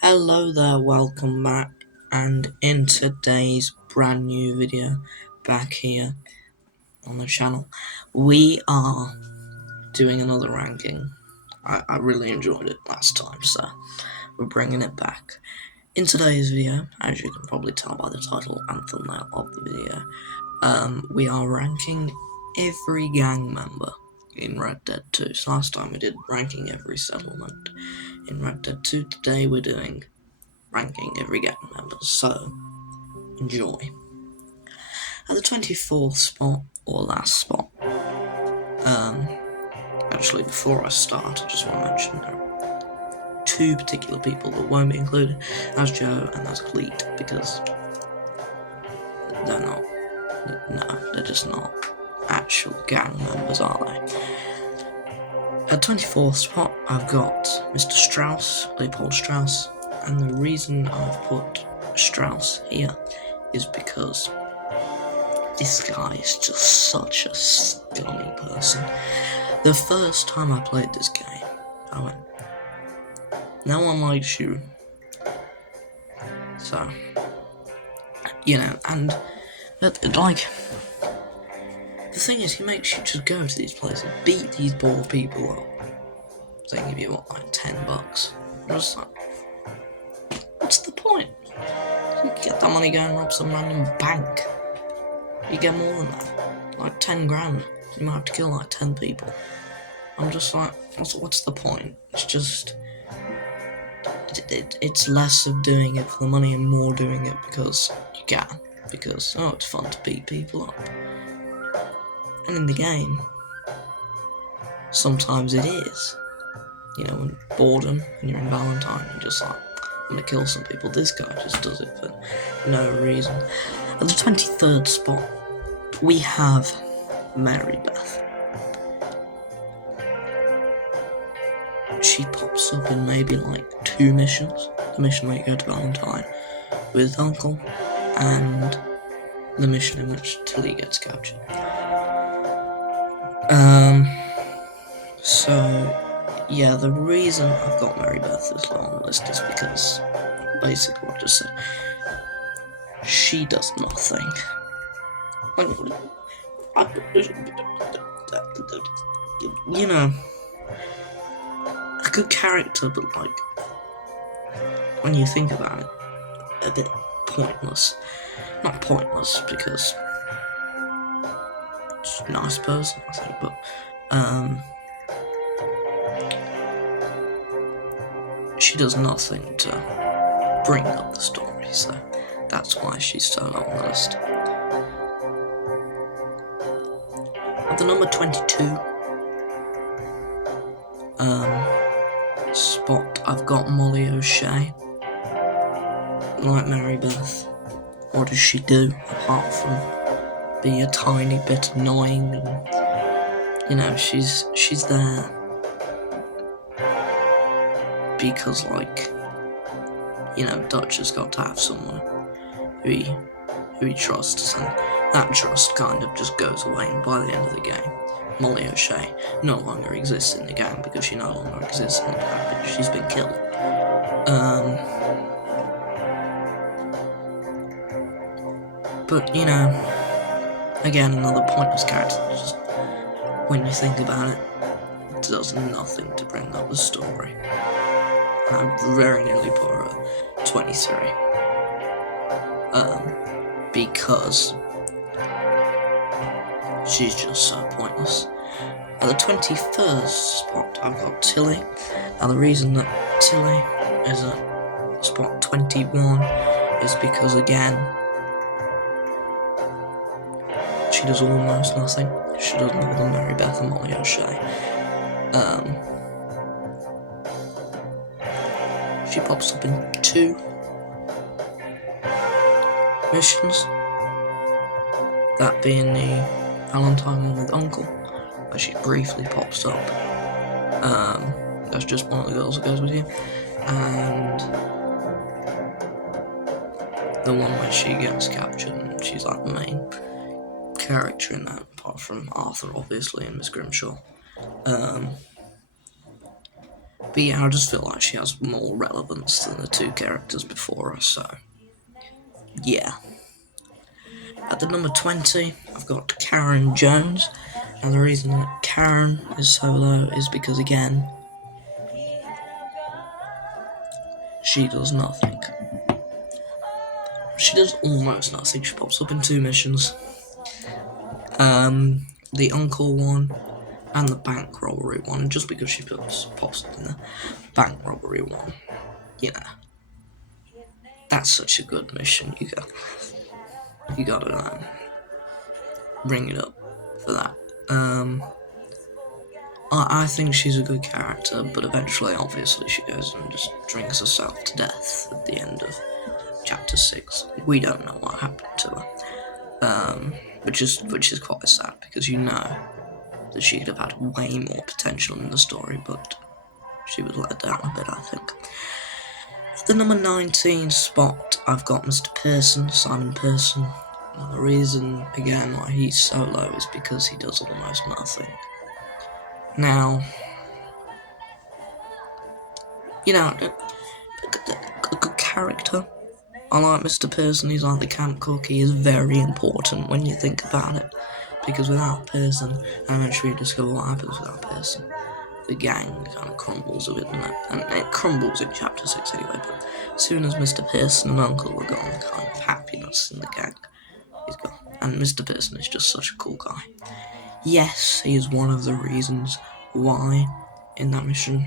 Hello there, welcome back, and in today's brand new video back here on the channel, we are doing another ranking. I really enjoyed it last time, so we're bringing it back. In today's video, as you can probably tell by the title and thumbnail of the video, we are ranking every gang member in Red Dead 2. So last time we did ranking every settlement in Red Dead 2. Today we're doing ranking every gang member, so enjoy. At the 24th spot, or last spot, actually before I start, I just want to mention there are two particular people that won't be included. That's Joe and that's Cleet, because they're just not actual gang members, are they? At 24th spot, I've got Mr. Strauss, Leopold Strauss, and the reason I've put Strauss here is because this guy is just such a scummy person. The first time I played this game, I went, no one likes you. So, and like, the thing is, he makes you just go to these places, beat these poor people up. They give you, like $10. I'm just like, what's the point? You get that money, go and rob some random bank. You get more than that, like 10 grand. You might have to kill like 10 people. I'm just like, what's the point? It's just, it's less of doing it for the money and more doing it because you can. Because, it's fun to beat people up. And in the game, sometimes it is. When boredom and you're in Valentine, you're just like, I'm gonna kill some people. This guy just does it for no reason. At the 23rd spot, we have Mary Beth. She pops up in maybe like 2 missions. The mission where you go to Valentine with Uncle, and the mission in which Tilly gets captured. The reason I've got Mary Beth this low on the list is because, basically what I just said, she does nothing. A good character, but when you think about it, a bit pointless. Not pointless, because she's a nice person, I think, but, she does nothing to bring up the story, so that's why she's so low on the list. At the number 22 spot, I've got Molly O'Shea. Like Mary Beth, what does she do apart from be a tiny bit annoying? And she's there because, Dutch has got to have someone who he trusts, and that trust kind of just goes away, and by the end of the game, Molly O'Shea no longer exists in the game because she no longer exists in the game because she's been killed. But, again, another pointless character that just, when you think about it, does nothing to bring up the story. I very nearly put her at 23. Because she's just so pointless. At the 21st spot, I've got Tilly. Now, the reason that Tilly is at spot 21 is because, again, she does almost nothing. She does more than Mary Beth and Molly O'Shea. She pops up in 2 missions. That being the Valentine one with Uncle, where she briefly pops up. That's just one of the girls that goes with you. And the one where she gets captured and she's like the main character in that, apart from Arthur, obviously, and Miss Grimshaw. But yeah, I just feel like she has more relevance than the two characters before her, so yeah. At the number 20, I've got Karen Jones. And the reason that Karen is so low is because, again, she does nothing. She does almost nothing. She pops up in 2 missions. The Uncle one and the bank robbery one, just because she pops up in the bank robbery one. You know, that's such a good mission. You gotta bring it up for that. I think she's a good character, but eventually, obviously, she goes and just drinks herself to death at the end of Chapter 6. We don't know what happened to her, which is quite sad, because you know that she could have had way more potential in the story, but she was let down a bit, I think. At the number 19 spot, I've got Mr. Pearson, Simon Pearson. And the reason, again, why he's so low is because he does almost nothing. Now, you know, a good character. I like Mr. Pearson, he's like the camp cook. He is very important when you think about it. Because without Pearson, and eventually you discover what happens without Pearson, the gang kind of crumbles a bit, and it crumbles in Chapter 6 anyway, but as soon as Mr. Pearson and Uncle are gone, the kind of happiness in the gang is gone. And Mr. Pearson is just such a cool guy. Yes, he is one of the reasons why, in that mission,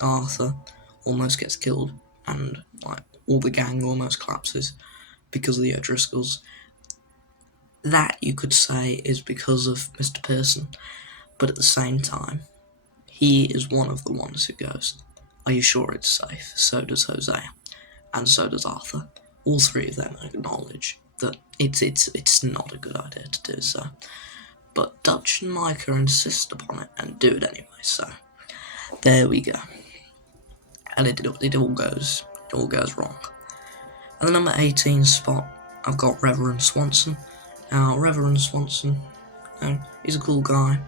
Arthur almost gets killed, and like all the gang almost collapses because of the O'Driscolls. That, you could say, is because of Mr. Pearson, but at the same time, he is one of the ones who goes, "Are you sure it's safe?" So does Hosea, and so does Arthur. All 3 of them acknowledge that it's not a good idea to do so. But Dutch and Micah insist upon it and do it anyway, so there we go. And it all goes wrong. At the number 18 spot, I've got Reverend Swanson. Now, Reverend Swanson, he's a cool guy.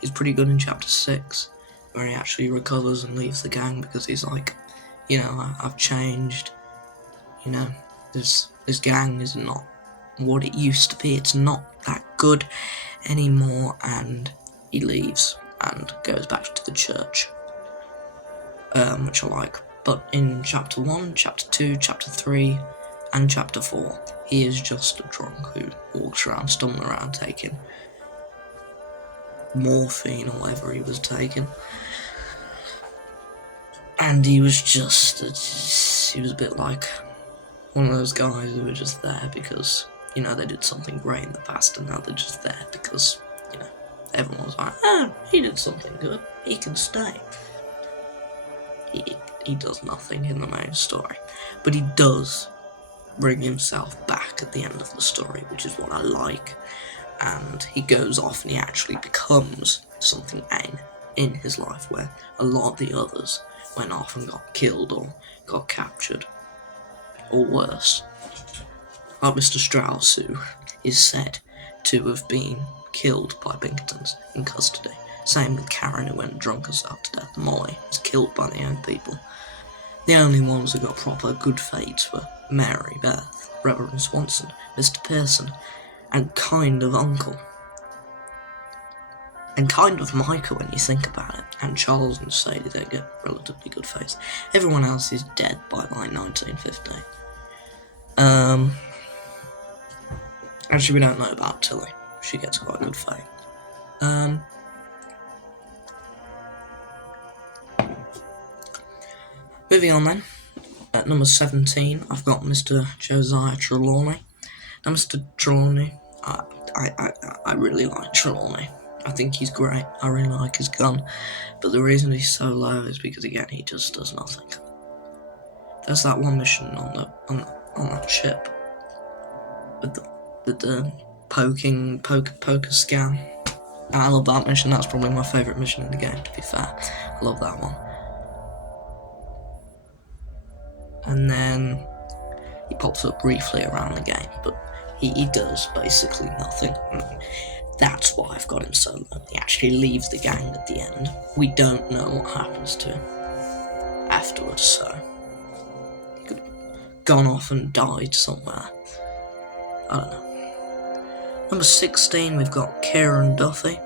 He's pretty good in Chapter 6, where he actually recovers and leaves the gang because he's like, I've changed. This gang is not what it used to be. It's not that good anymore, and he leaves and goes back to the church, which I like. But in Chapter 1, Chapter 2, Chapter 3, and Chapter 4, he is just a drunk who walks around, stumbling around, taking morphine or whatever he was taking. And he was a bit like one of those guys who were just there because, they did something great in the past, and now they're just there because, everyone was like, he did something good, he can stay. He does nothing in the main story, but he does bring himself back at the end of the story, which is what I like. And he goes off and he actually becomes something in his life, where a lot of the others went off and got killed or got captured, or worse. Like Mr. Strauss, who is said to have been killed by Pinkertons in custody. Same with Karen, who went drunk herself to death. Molly was killed by the young people. The only ones who got proper good fates were Mary, Beth, Reverend Swanson, Mr. Pearson, and kind of Uncle. And kind of Micah when you think about it. And Charles and Sadie, they get relatively good fates. Everyone else is dead by like 1915. Actually, we don't know about Tilly. She gets quite a good fate. Moving on then. At number 17, I've got Mr. Josiah Trelawney. Now, Mr. Trelawney, I really like Trelawney. I think he's great. I really like his gun. But the reason he's so low is because, again, he just does nothing. There's that one mission on that ship with the poker scam. I love that mission. That's probably my favourite mission in the game, to be fair. I love that one. And then he pops up briefly around the game, but he does basically nothing. That's why I've got him so low. He actually leaves the gang at the end. We don't know what happens to him afterwards, so he could have gone off and died somewhere. I don't know. Number 16, we've got Kieran Duffy.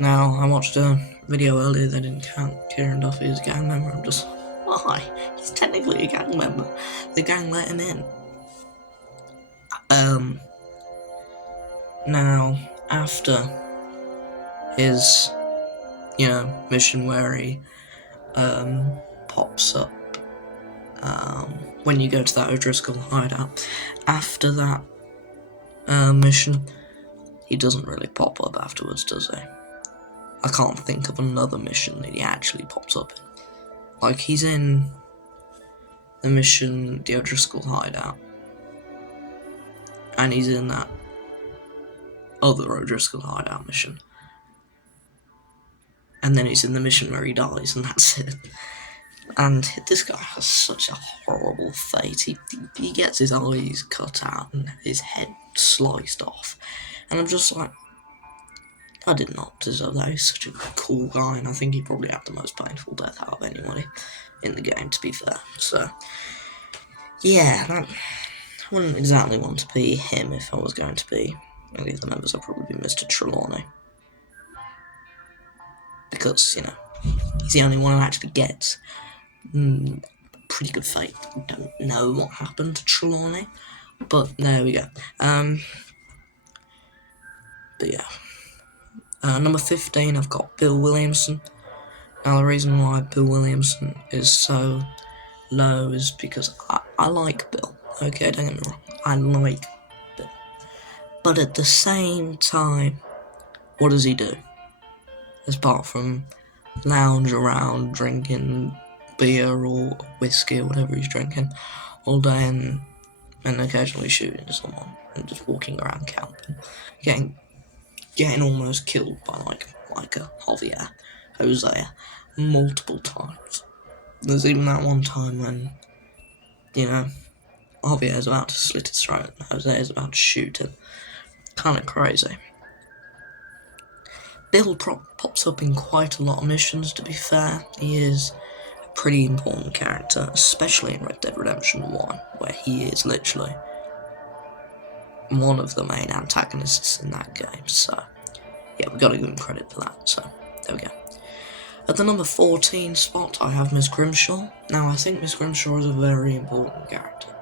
Now, I watched a video earlier that didn't count Kieran Duffy as a gang member. I'm just, why? He's technically a gang member. The gang let him in. Now, after his, mission where he, pops up, when you go to that O'Driscoll hideout, after that, mission, he doesn't really pop up afterwards, does he? I can't think of another mission that he actually pops up in. Like, he's in the mission, the O'Driscoll hideout, and he's in that other O'Driscoll hideout mission. And then he's in the mission where he dies, and that's it. And this guy has such a horrible fate. He gets his eyes cut out and his head sliced off. And I'm just like, I did not deserve that. He's such a cool guy, and I think he probably had the most painful death out of anybody in the game, to be fair. So, yeah, I wouldn't exactly want to be him if I was going to be any of the members. I'd probably be Mr. Trelawney. Because, he's the only one who actually gets pretty good fate. We don't know what happened to Trelawney, but there we go. But yeah. Number 15, I've got Bill Williamson. Now, the reason why Bill Williamson is so low is because I like Bill. Okay, don't get me wrong. I like Bill. But at the same time, what does he do? Apart from lounge around drinking beer or whiskey or whatever he's drinking all day and occasionally shooting someone and just walking around camping, getting almost killed by like a Javier, Hosea, multiple times. There's even that one time when, Javier's about to slit his throat and Hosea's about to shoot him. Kind of crazy. Bill pops up in quite a lot of missions, to be fair. He is a pretty important character, especially in Red Dead Redemption 1, where he is literally one of the main antagonists in that game. So, yeah, we got to give him credit for that. So, there we go. At the number 14 spot, I have Miss Grimshaw. Now, I think Miss Grimshaw is a very important character.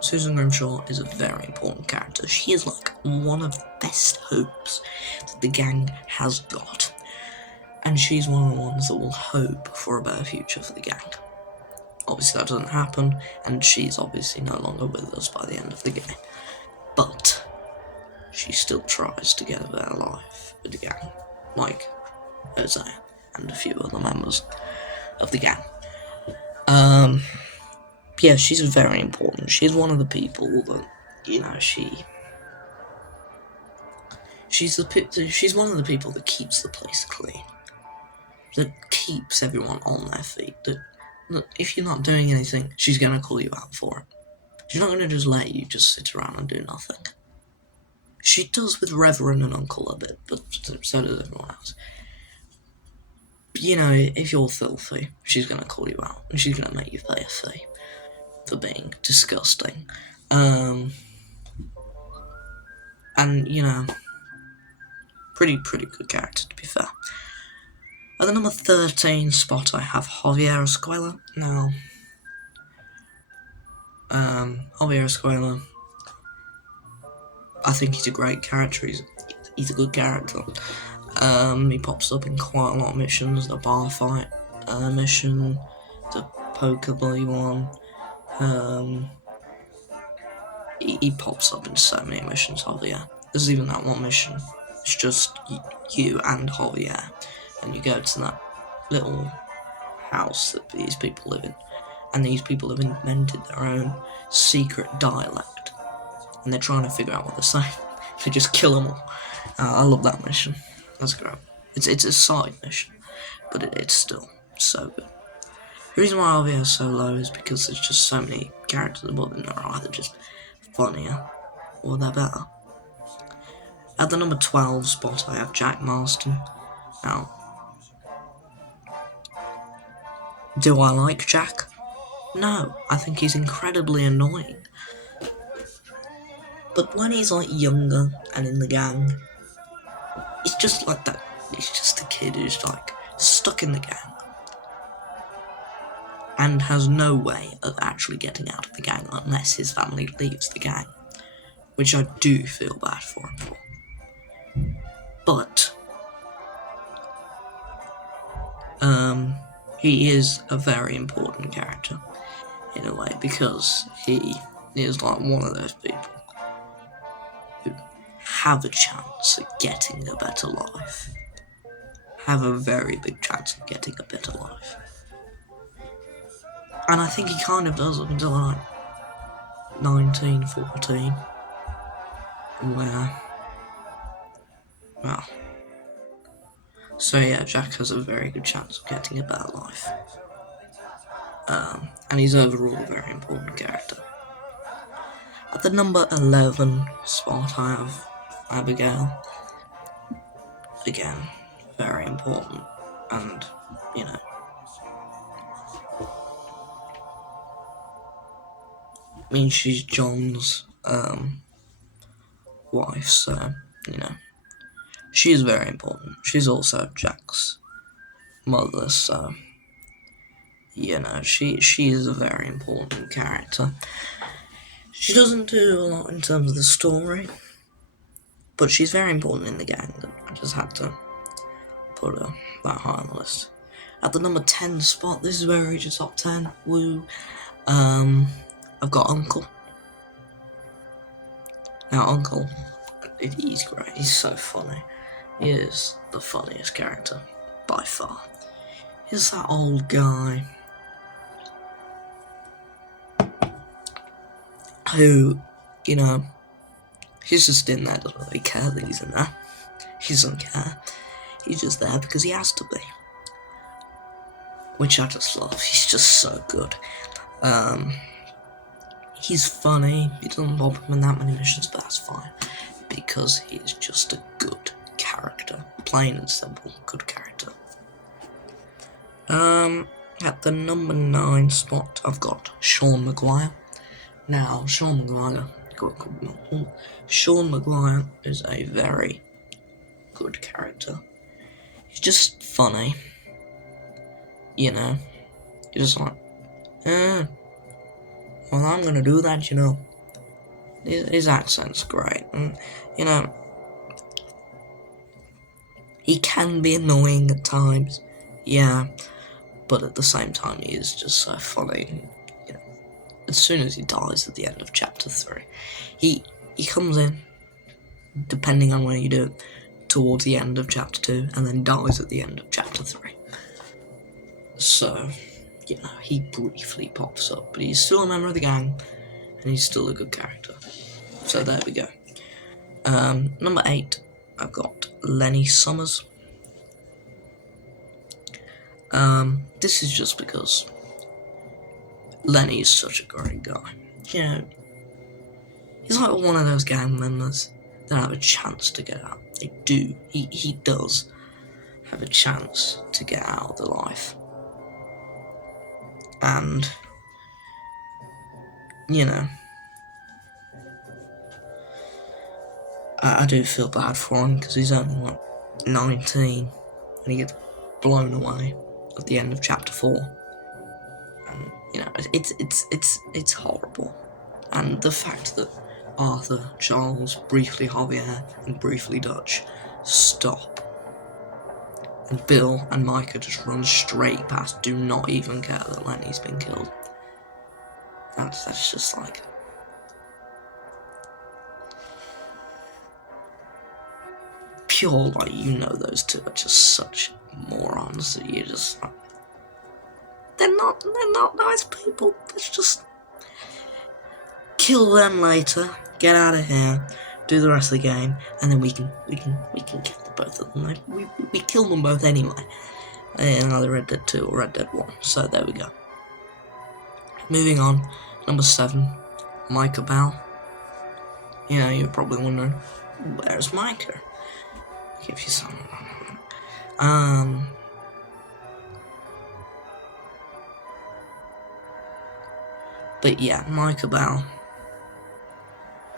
Susan Grimshaw is a very important character. She is like one of the best hopes that the gang has got. And she's one of the ones that will hope for a better future for the gang. Obviously that doesn't happen, and she's obviously no longer with us by the end of the game. But she still tries to get a better life with the gang, like Hosea and a few other members of the gang. Yeah, she's very important. She's one of the people that, she's one of the people that keeps the place clean, that keeps everyone on their feet, that if you're not doing anything, she's going to call you out for it. She's not going to just let you just sit around and do nothing. She does with Reverend and Uncle a bit, but so does everyone else. If you're filthy, she's going to call you out, and she's going to make you pay a fee for being disgusting. And, pretty good character, to be fair. At the number 13 spot, I have Javier Escuela. Now, Javier Escuela, I think he's a great character. He's a good character. He pops up in quite a lot of missions. The bar fight mission, the poker bully one. He pops up in so many missions, Javier. There's even that one mission. It's just you and Javier, and you go to that little house that these people live in, and these people have invented their own secret dialect, and they're trying to figure out what they're saying. They just kill them all. I love that mission. That's great. It's a side mission, but it's still so good. The reason why Javier is so low is because there's just so many characters above him that are either just funnier or they're better. At the number 12 spot, I have Jack Marston. Now, do I like Jack? No, I think he's incredibly annoying. But when he's like younger and in the gang, he's just like that. He's just a kid who's like stuck in the gang and has no way of actually getting out of the gang unless his family leaves the gang, which I do feel bad for him for. But he is a very important character in a way, because he is like one of those people who have a chance at getting a better life. Have a very big chance of getting a better life. And I think he kind of does up until like 1914, where, well, so yeah, Jack has a very good chance of getting a better life. And he's overall a very important character. At the number 11 spot, I have Abigail. Again, very important, and, you know, I mean, she's John's wife, so, you know, she is very important. She's also Jack's mother, so, you know, she is a very important character. She doesn't do a lot in terms of the story, but she's very important in the gang. I just had to put her that high on the list. At the number 10 spot, this is where I reach the top 10. Woo. I've got Uncle. Now, Uncle, he's great. He's so funny. He is the funniest character, by far. He's that old guy who, you know, he's just in there, doesn't really care that he's in there. He doesn't care. He's just there because he has to be. Which I just love. He's just so good. He's funny. He doesn't bother him in that many missions, but that's fine. Because he is just a good character. Plain and simple, good character. At the number 9 spot, I've got Sean Maguire. Now, Sean Maguire is a very good character. He's just funny. You know, he's just like, well, I'm gonna do that, you know. His accent's great, and, you know, he can be annoying at times, yeah, but at the same time, he is just so funny. You know, as soon as he dies at the end of chapter 3, he comes in, depending on where you do it, towards the end of chapter 2, and then dies at the end of chapter 3. So, you know, he briefly pops up, but he's still a member of the gang, and he's still a good character. So there we go. Number 8, I've got Lenny Summers. This is just because Lenny is such a great guy. You know, he's like one of those gang members that have a chance to get out. They do. He does have a chance to get out of the life. And, you know, I do feel bad for him because he's only, like, 19 and he gets blown away at the end of chapter 4. And, you know, it's horrible. And the fact that Arthur, Charles, briefly Javier, and briefly Dutch stop, and Bill and Micah just run straight past, do not even care that Lenny's been killed. That's just like... pure, like, you know, those two are just such morons that you just like... They're not nice people. Let's just kill them later, get out of here, do the rest of the game, and then we can kill the both of them. We kill them both anyway. In either Red Dead 2 or Red Dead 1. So there we go. Moving on, number 7, Micah Bell. You know, you're probably wondering, Where's Micah? Give you some. But yeah, Micah Bell.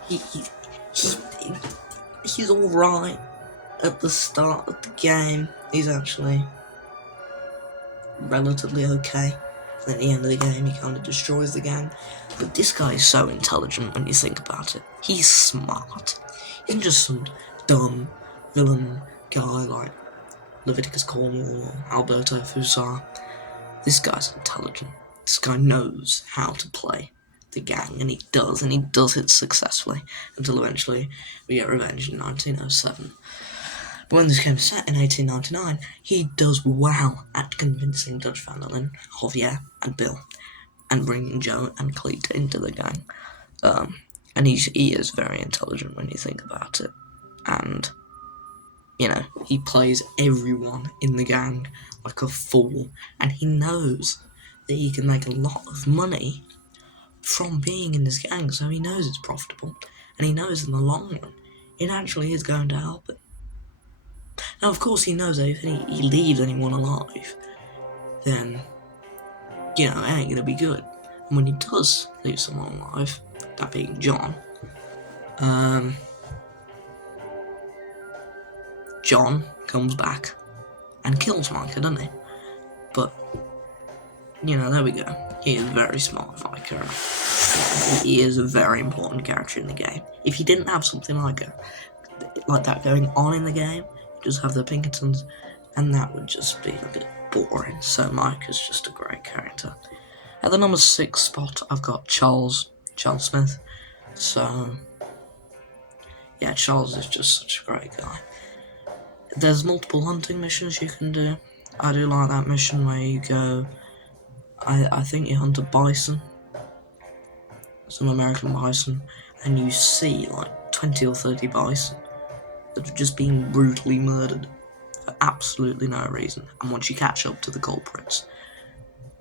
He's alright at the start of the game. He's actually relatively okay. And at the end of the game, he kind of destroys the gang. But this guy is so intelligent when you think about it. He's smart. He isn't just some dumb villain guy like Leviticus Cornwall or Alberto Fusar. This guy's intelligent. This guy knows how to play the gang, and he does it successfully until eventually we get revenge in 1907. But when this game is set in 1899, he does well at convincing Dutch van der Linde, Javier, and Bill, and bringing Joe and Cleet into the gang. And he is very intelligent when you think about it. And, you know, he plays everyone in the gang like a fool, and he knows that he can make a lot of money from being in this gang, so he knows it's profitable, and he knows in the long run it actually is going to help him. Now, of course, he knows that if he leaves anyone alive, then, you know, it ain't gonna be good. And when he does leave someone alive, that being John, John comes back and kills Micah, doesn't he? But, you know, there we go. He is very smart, Micah. He is a very important character in the game. If you didn't have something like that going on in the game, you just have the Pinkertons, and that would just be a bit boring. So Micah's just a great character. At the number 6 spot, I've got Charles Smith. So, yeah, Charles is just such a great guy. There's multiple hunting missions you can do. I do like that mission where you go, I think you hunt a bison, some American bison, and you see like 20 or 30 bison that are just being brutally murdered for absolutely no reason. And once you catch up to the culprits,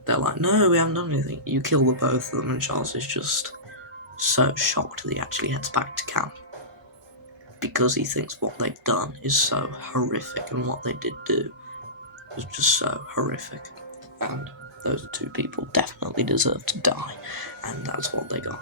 they're like, no, we haven't done anything. You kill the both of them, and Charles is just so shocked that he actually heads back to camp, because he thinks what they've done is so horrific, and what they did do was just so horrific. And those two people definitely deserve to die, and that's what they got.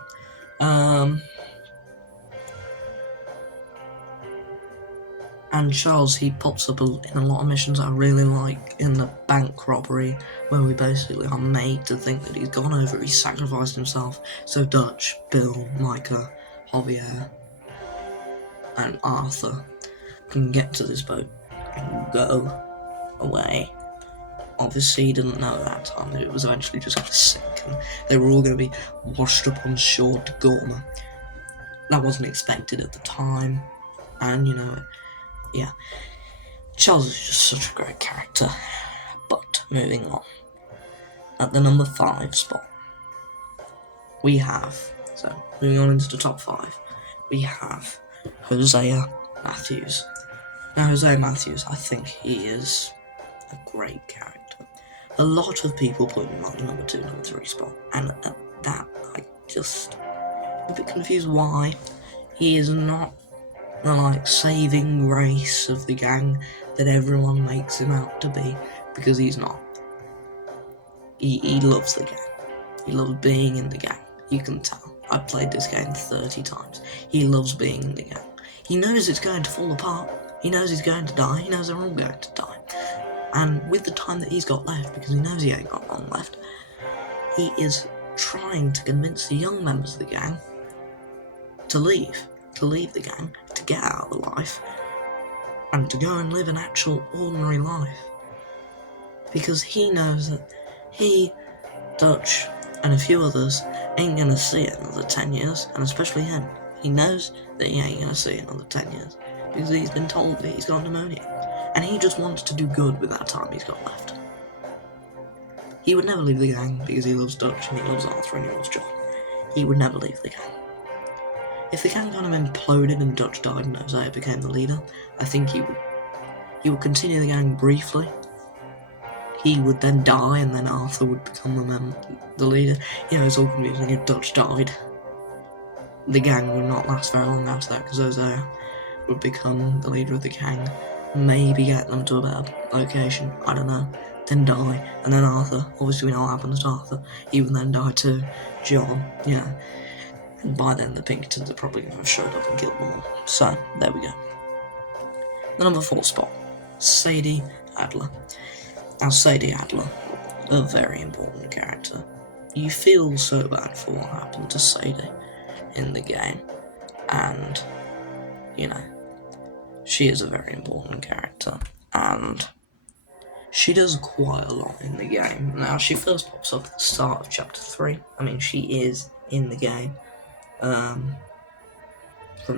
And Charles, he pops up in a lot of missions I really like. In the bank robbery, where we basically are made to think that he's gone over, he's sacrificed himself, so Dutch, Bill, Micah, Javier, and Arthur can get to this boat and go away. Obviously, he didn't know at that time that it was eventually just going to sink, and they were all going to be washed up on shore to Gorma. That wasn't expected at the time, and, you know, yeah. Charles is just such a great character. But, moving on. At the number 5 spot, we have, so, moving on into the top 5, we have Hosea Matthews. Now, Hosea Matthews, I think he is a great character. A lot of people put him on the number 2, number 3 spot, and at that, I just a bit confused why. He is not the, like, saving grace of the gang that everyone makes him out to be, because he's not. He loves the gang. He loves being in the gang. You can tell. I've played this game 30 times. He loves being in the gang. He knows it's going to fall apart. He knows he's going to die. He knows they're all going to die. And with the time that he's got left, because he knows he ain't got long left, he is trying to convince the young members of the gang to leave the gang, to get out of the life, and to go and live an actual ordinary life. Because he knows that he, Dutch, and a few others ain't gonna see it another 10 years, and especially him. He knows that he ain't gonna see it another 10 years, because he's been told that he's got pneumonia. And he just wants to do good with that time he's got left. He would never leave the gang because he loves Dutch and he loves Arthur and he loves John. He would never leave the gang. If the gang kind of imploded and Dutch died and Hosea became the leader, I think he would continue the gang briefly. He would then die, and then Arthur would become the leader. You know, it's all confusing. If Dutch died, the gang would not last very long after that, because Hosea would become the leader of the gang, maybe get them to a better location, I don't know, then die, and then Arthur, obviously we know what happens to Arthur, he would then die too, John, yeah, and by then the Pinkertons are probably going to have showed up and killed them all, so, there we go. The number 4 spot, Sadie Adler. Now Sadie Adler, a very important character. You feel so bad for what happened to Sadie in the game, and, you know, she is a very important character, and she does quite a lot in the game. Now, she first pops up at the start of Chapter 3. I mean, she is in the game from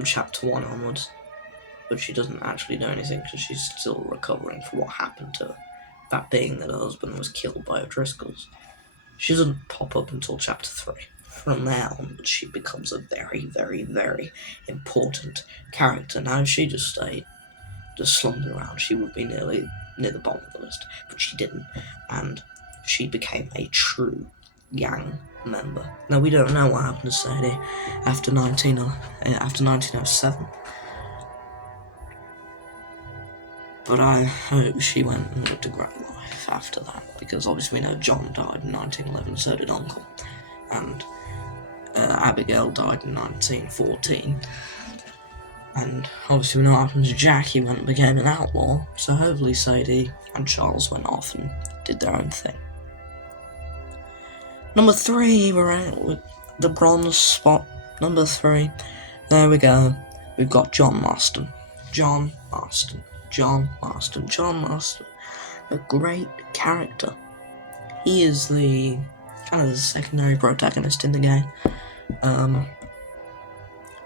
Chapter 1 onwards, but she doesn't actually do anything because she's still recovering from what happened to her. That being that her husband was killed by O'Driscolls. She doesn't pop up until Chapter 3. From there on, she becomes a very, very, very important character. Now, if she just stayed, just slummed around, she would be nearly near the bottom of the list, but she didn't, and she became a true gang member. Now, we don't know what happened to Sadie after 1907, but I hope she went and lived a great life after that, because obviously we know John died in 1911, so did Uncle, and Abigail died in 1914, and obviously we know what happened to Jack. He went and became an outlaw, so hopefully Sadie and Charles went off and did their own thing. Number 3, we're out with the bronze spot. Number 3, there we go, we've got John Marston. John Marston, a great character. He is the kind of the secondary protagonist in the game,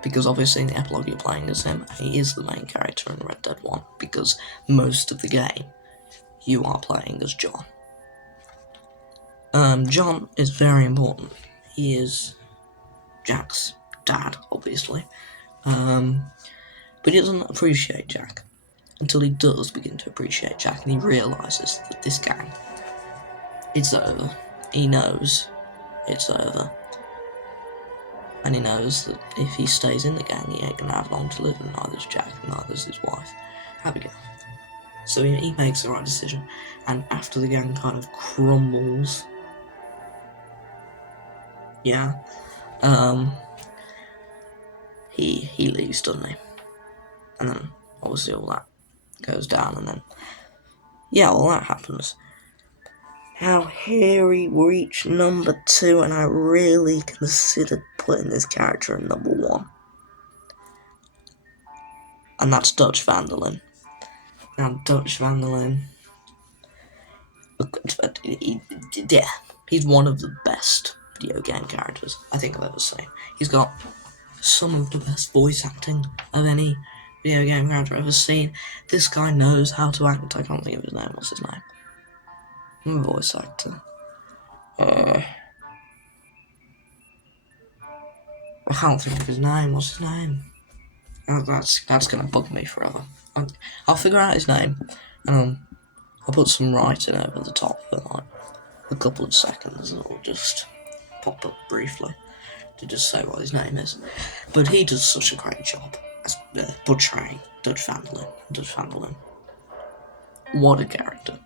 because obviously in the epilogue you're playing as him, and he is the main character in Red Dead 1, because most of the game you are playing as John. John is very important. He is Jack's dad, obviously, but he doesn't appreciate Jack until he does begin to appreciate Jack, and he realises that this gang, it's over. He knows it's over, and he knows that if he stays in the gang, he ain't gonna have long to live, and neither's Jack, and neither's his wife, Abigail. So he makes the right decision, and after the gang kind of crumbles, yeah, he leaves, doesn't he? And then obviously all that goes down, and then yeah, all that happens. Now here we reach number 2, and I really considered putting this character in number 1, and that's Dutch van der Linde. Now Dutch van der Linde, he's one of the best video game characters I think I've ever seen. He's got some of the best voice acting of any video game character I've ever seen. This guy knows how to act. I can't think of his name. What's his name? Voice actor. I can't think of his name. What's his name? That's gonna bug me forever. I'll figure out his name, and I'll put some writing over the top for like a couple of seconds. It'll just pop up briefly to just say what his name is. But he does such a great job as portraying Dutch van der Linde. What a character.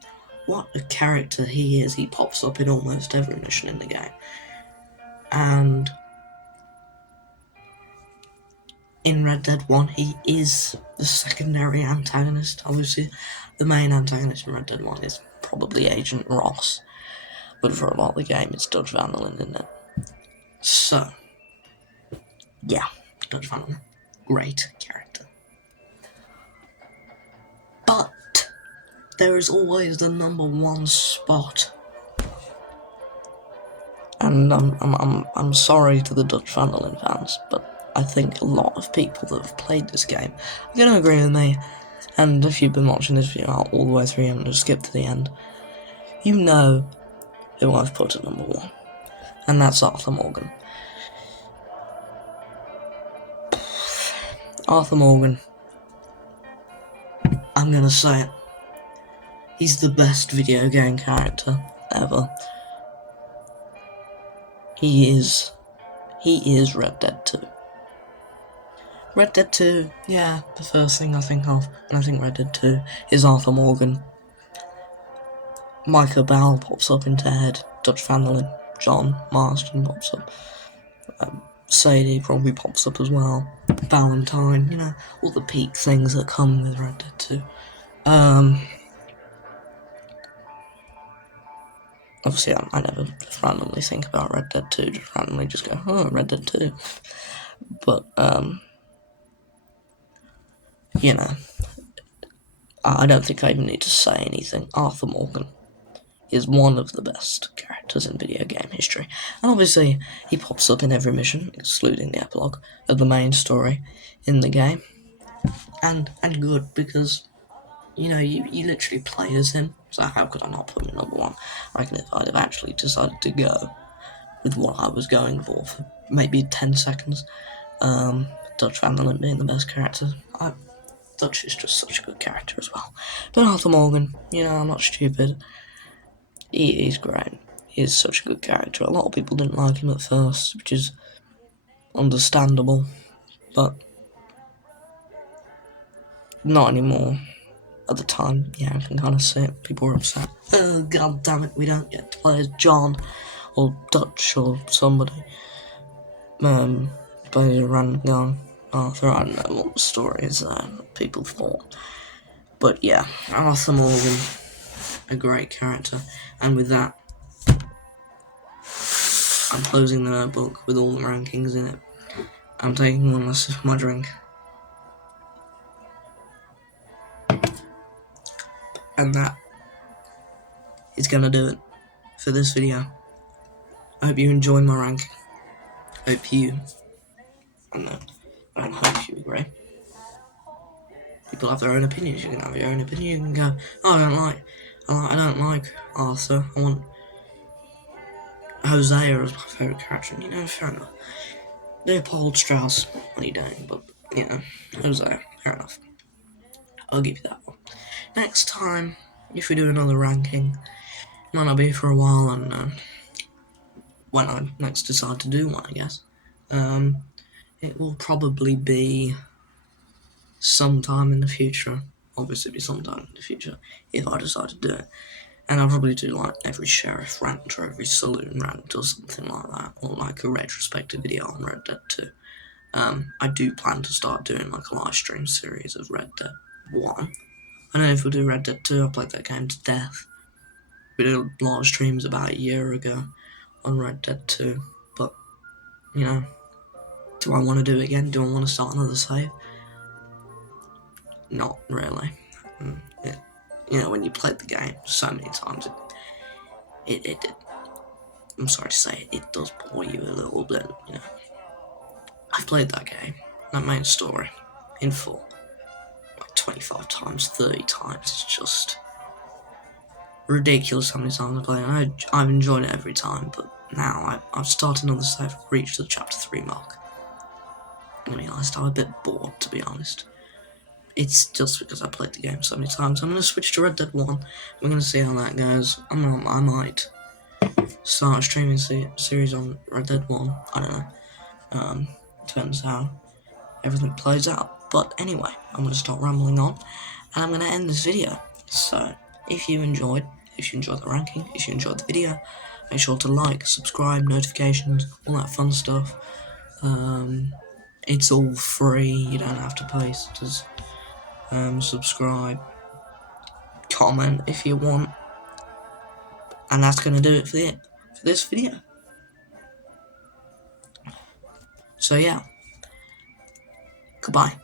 What a character he is. He pops up in almost every mission in the game. And in Red Dead 1, he is the secondary antagonist. Obviously, the main antagonist in Red Dead 1 is probably Agent Ross. But for a lot of the game, it's Dutch van der Linde, isn't it? So, yeah, Dutch van der Linde. Great character. But there is always the number 1 spot. And I'm sorry to the Dutch van der Linde fans, but I think a lot of people that have played this game are going to agree with me. And if you've been watching this video out all the way through and just skip to the end, you know who I've put at number 1. And that's Arthur Morgan. Arthur Morgan. I'm gonna say it. He's the best video game character ever. He is Red Dead 2. Red Dead 2, yeah, the first thing I think of when I think Red Dead 2 is Arthur Morgan. Micah Bell pops up into head, Dutch Van der Linde, John Marston pops up, Sadie probably pops up as well, Valentine, you know, all the peak things that come with Red Dead 2. Obviously, I never just randomly think about Red Dead 2, just randomly just go, oh, Red Dead 2. But, you know, I don't think I even need to say anything. Arthur Morgan is one of the best characters in video game history. And obviously, he pops up in every mission, excluding the epilogue, of the main story in the game. And good, because, you know, you literally play as him, so how could I not put him number one? I reckon if I'd have actually decided to go with what I was going for maybe 10 seconds, Dutch Van der Linde being the best character, Dutch is just such a good character as well. But Arthur Morgan, you know, I'm not stupid. He's great. He's such a good character. A lot of people didn't like him at first, which is understandable, but not anymore. At the time, yeah, I can kind of see it. People were upset. Oh, god damn it, we don't get to play as John, or Dutch, or somebody. Play a random guy. Arthur, I don't know what the story is there, people thought. But yeah, Arthur Morgan, a great character. And with that, I'm closing the notebook with all the rankings in it. I'm taking one last sip of my drink. And that is gonna do it for this video. I hope you enjoyed my ranking. I don't hope you agree. People have their own opinions. You can have your own opinion. You can go, oh, I don't like Arthur. I want Hosea as my favourite character. And, you know, fair enough. Leopold Strauss, what are you doing? But, you know, Hosea, fair enough. I'll give you that one. Next time, if we do another ranking, might not be for a while, and when I next decide to do one, I guess, it will probably be sometime in the future. Obviously, be sometime in the future if I decide to do it. And I'll probably do like every sheriff rant or every saloon rant or something like that, or like a retrospective video on Red Dead 2. I do plan to start doing like a live stream series of Red Dead 1. I don't know if we'll do Red Dead 2, I played that game to death. We did live streams about a year ago on Red Dead 2, but, you know, do I want to do it again? Do I want to start another save? Not really. You know, when you played the game so many times, it I'm sorry to say it does bore you a little bit, you know. I've played that game, that main story, in full, like 25 times, 30 times. It's just ridiculous how many times I've played it. I've enjoyed it every time, but now I've started another save, reached the chapter 3 mark. I mean, I'm a bit bored, to be honest. It's just because I played the game so many times. I'm going to switch to Red Dead 1. We're going to see how that goes. I might start a streaming series on Red Dead 1. I don't know. Depends how everything plays out. But anyway, I'm going to start rambling on, and I'm going to end this video. So, if you enjoyed the ranking, if you enjoyed the video, make sure to like, subscribe, notifications, all that fun stuff. It's all free. You don't have to pay. So just subscribe, comment if you want, and that's going to do it for this video. So yeah, goodbye.